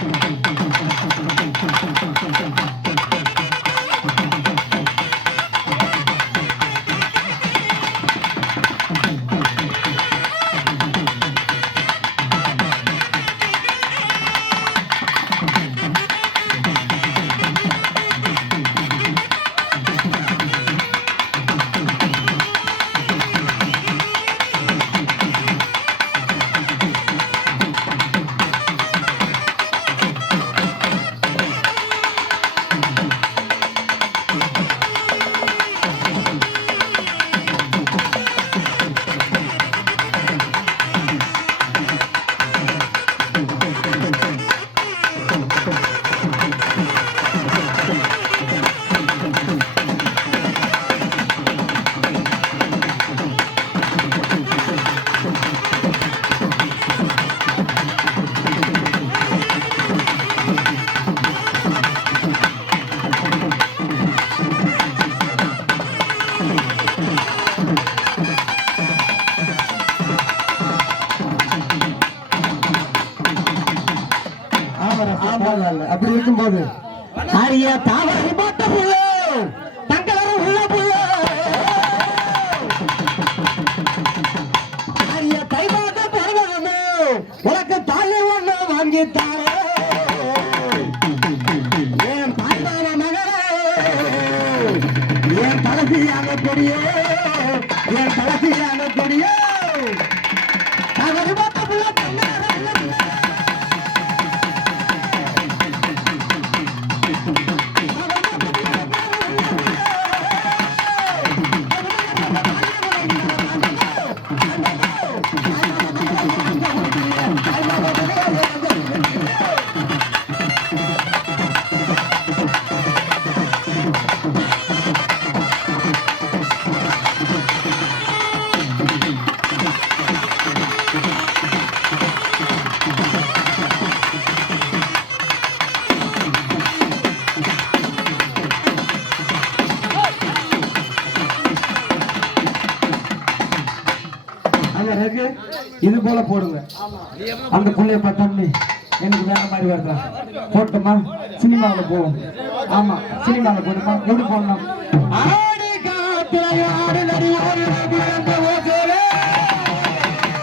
Thank you. அப்படி இருக்கும்போது. அரிய தாவரை போட்ட புள்ளோ தங்களது உள்ள புள்ளோ அரிய தைவாக பிறந்தது உனக்கு தாலி ஒண்ணு வாங்கி தாரே என் தாய்மான மகனே என் தலசியான கொடியே என் தலசியான கொடியே தவறு போட்ட புள்ள தங்களது உள்ள இது போல போடுங்க. அந்த புள்ளைய பார்த்தோம்னே எனக்கு வேற மாதிரி வருதா? போட்டோமா? சினிமாவில் போவோம் ஆமா சினிமாவில் போட்டுமா? எப்படி போடணும்?